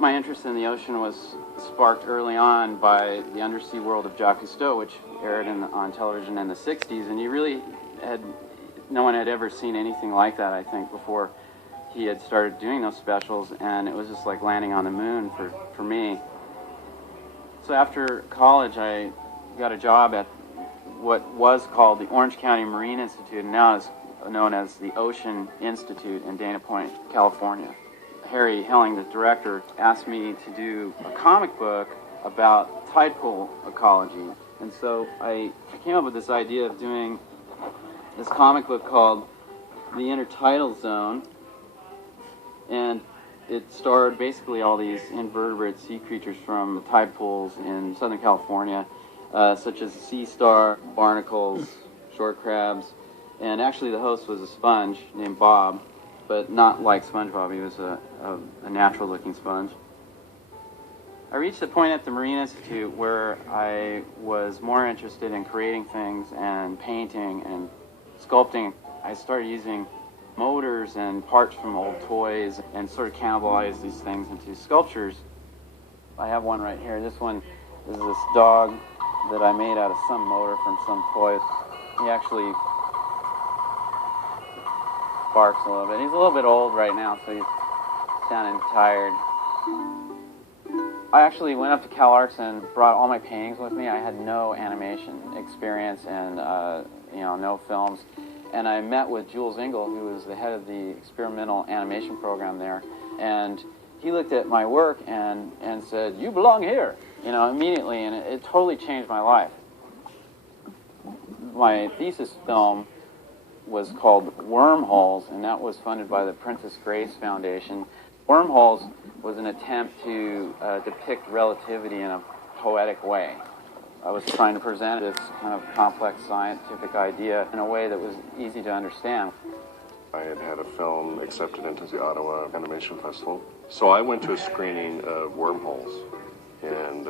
my interest in the ocean was sparked early on by The Undersea World of Jacques Cousteau, which aired on television in the 60s, and no one had ever seen anything like that, I think, before he had started doing those specials, and it was just like landing on the moon for me. So after college, I got a job at what was called the Orange County Marine Institute, and now is known as the Ocean Institute in Dana Point, California. Harry Helling, the director, asked me to do a comic book about tide pool ecology. And so I came up with this idea of doing this comic book called The Intertidal Zone. And it starred basically all these invertebrate sea creatures from the tide pools in Southern California, such as sea star, barnacles, short crabs. And actually the host was a sponge named Bob, but not like SpongeBob. He was a natural-looking sponge. I reached a point at the Marine Institute where I was more interested in creating things and painting and sculpting. I started using motors and parts from old toys and sort of cannibalized these things into sculptures. I have one right here. This one is this dog that I made out of some motor from some toys. He actually barks a little bit. He's a little bit old right now, so he's sounding tired. I actually went up to CalArts and brought all my paintings with me. I had no animation experience and no films. And I met with Jules Engel, who was the head of the experimental animation program there. And he looked at my work and said, "You belong here," immediately. And it totally changed my life. My thesis film was called Wormholes, and that was funded by the Princess Grace Foundation. Wormholes was an attempt to depict relativity in a poetic way. I was trying to present this kind of complex scientific idea in a way that was easy to understand. I had a film accepted into the Ottawa Animation Festival, so I went to a screening of Wormholes, and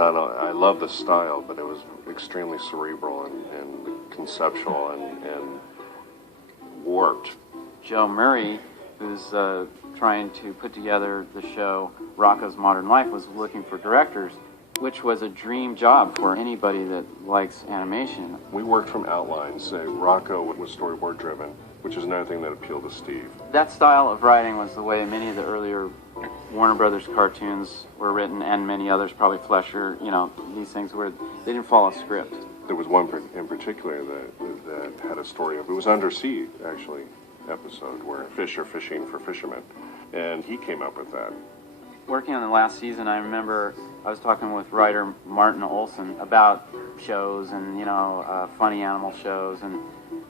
I love the style, but it was extremely cerebral and conceptual and warped. Joe Murray, who's trying to put together the show Rocko's Modern Life, was looking for directors, which was a dream job for anybody that likes animation. We worked from outlines. Rocco was storyboard driven, which is another thing that appealed to Steve. That style of writing was the way many of the earlier Warner Brothers cartoons were written, and many others, probably Fleischer, these things where they didn't follow a script. There was one in particular that had a story of, it was Undersea, actually, episode where fish are fishing for fishermen, and he came up with that. Working on the last season, I remember I was talking with writer Martin Olson about shows and funny animal shows, and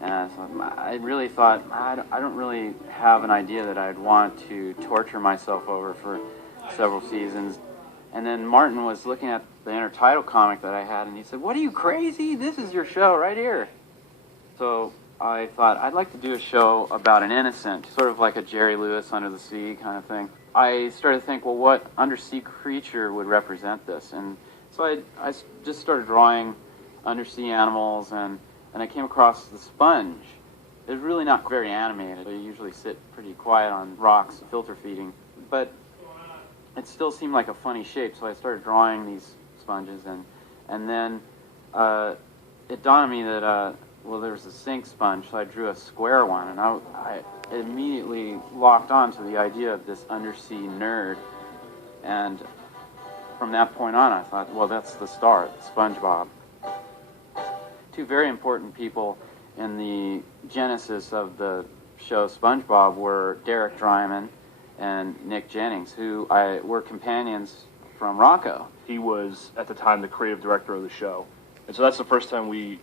I really thought I don't really have an idea that I'd want to torture myself over for several seasons. And then Martin was looking at the Intertidal comic that I had, and he said, "What, are you crazy? This is your show right here." So I thought I'd like to do a show about an innocent, sort of like a Jerry Lewis Under the Sea kind of thing. I started to think, well, what undersea creature would represent this? And so I just started drawing undersea animals, and I came across the sponge. It was really not very animated. They usually sit pretty quiet on rocks, filter feeding. But it still seemed like a funny shape, so I started drawing these sponges, and then it dawned on me that there was a sink sponge, so I drew a square one, and I immediately locked on to the idea of this undersea nerd. And from that point on, I thought, well, that's the start, SpongeBob. Two very important people in the genesis of the show SpongeBob were Derek Drymon and Nick Jennings, who were companions from Rocko. He was, at the time, the creative director of the show. And so that's the first time we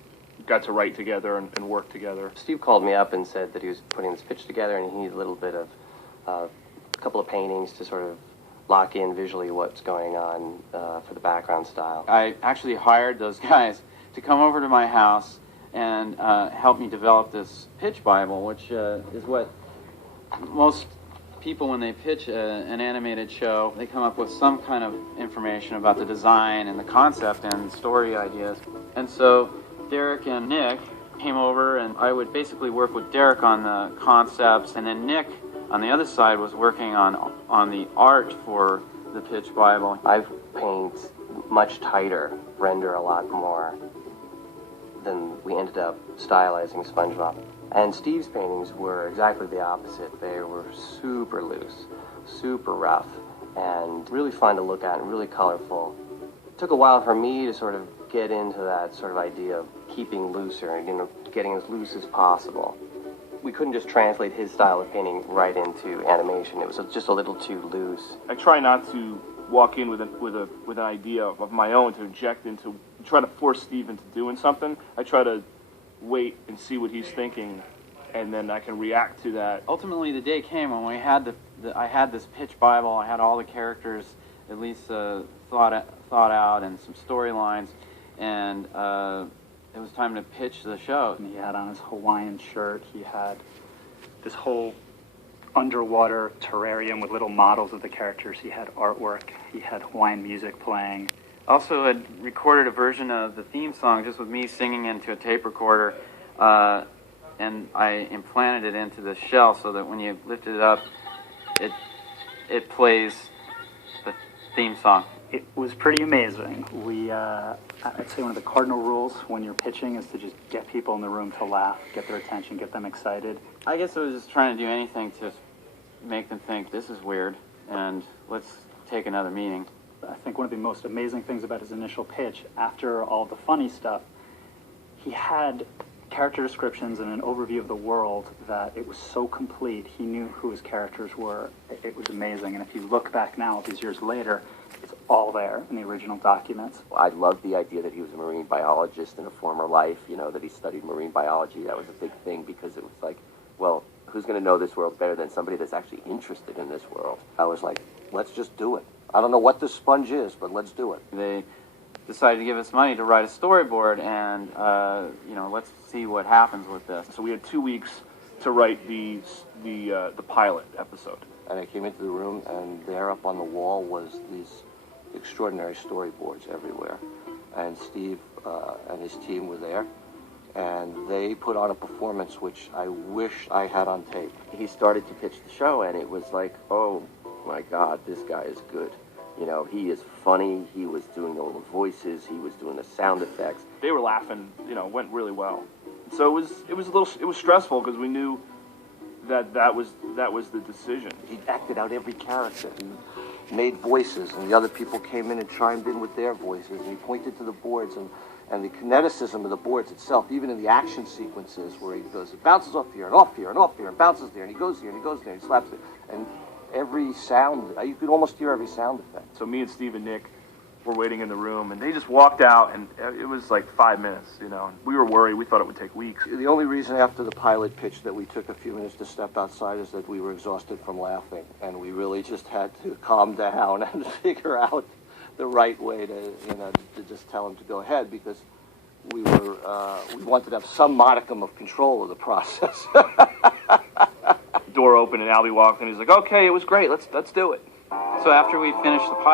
got to write together and work together. Steve called me up and said that he was putting this pitch together and he needed a little bit of a couple of paintings to sort of lock in visually what's going on for the background style. I actually hired those guys to come over to my house and help me develop this pitch Bible, which is what most people, when they pitch an animated show, they come up with some kind of information about the design and the concept and story ideas. And so Derek and Nick came over, and I would basically work with Derek on the concepts, and then Nick on the other side was working on the art for the Pitch Bible. I paint much tighter, render a lot more than we ended up stylizing SpongeBob. And Steve's paintings were exactly the opposite. They were super loose, super rough, and really fun to look at and really colorful. It took a while for me to sort of get into that sort of idea of keeping looser and, getting as loose as possible. We couldn't just translate his style of painting right into animation. It was just a little too loose. I try not to walk in with an idea of my own to inject into, try to force Steve into doing something. I try to wait and see what he's thinking, and then I can react to that. Ultimately, the day came when we had I had this Pitch Bible. I had all the characters at least thought out and some storylines, and it was time to pitch the show. He had on his Hawaiian shirt. He had this whole underwater terrarium with little models of the characters. He had artwork. He had Hawaiian music playing. Also had recorded a version of the theme song just with me singing into a tape recorder, and I implanted it into the shell so that when you lift it up, it plays the theme song. It was pretty amazing. I'd say one of the cardinal rules when you're pitching is to just get people in the room to laugh, get their attention, get them excited. I guess I was just trying to do anything to make them think this is weird and let's take another meeting. I think one of the most amazing things about his initial pitch, after all the funny stuff, he had character descriptions and an overview of the world that it was so complete. He knew who his characters were. It was amazing. And if you look back now, these years later, it's all there in the original documents. I loved the idea that he was a marine biologist in a former life, that he studied marine biology. That was a big thing because it was like, well, who's going to know this world better than somebody that's actually interested in this world? I was like, let's just do it. I don't know what this sponge is, but let's do it. They decided to give us money to write a storyboard, and let's see what happens with this. So we had 2 weeks to write the pilot episode. And I came into the room, and there up on the wall was these extraordinary storyboards everywhere. And Steve and his team were there, and they put on a performance which I wish I had on tape. He started to pitch the show, and it was like, oh my God, this guy is good. He is funny. He was doing all the voices. He was doing the sound effects. They were laughing. It went really well. So it was stressful because we knew that was the decision. He acted out every character. He made voices, and the other people came in and chimed in with their voices. And he pointed to the boards and the kineticism of the boards itself, even in the action sequences where he goes, it bounces off here and off here and off here and bounces there, and he goes here and he goes there and he slaps it. And every sound, you could almost hear every sound effect. So me and Steve and Nick were waiting in the room, and they just walked out, and it was like 5 minutes, and we were worried. We thought it would take weeks. The only reason after the pilot pitch that we took a few minutes to step outside is that we were exhausted from laughing, and we really just had to calm down and figure out the right way to just tell him to go ahead, because we wanted to have some modicum of control of the process. Door opened and Albie walked in. He's like, "Okay, it was great. Let's do it." So after we finished the pilot,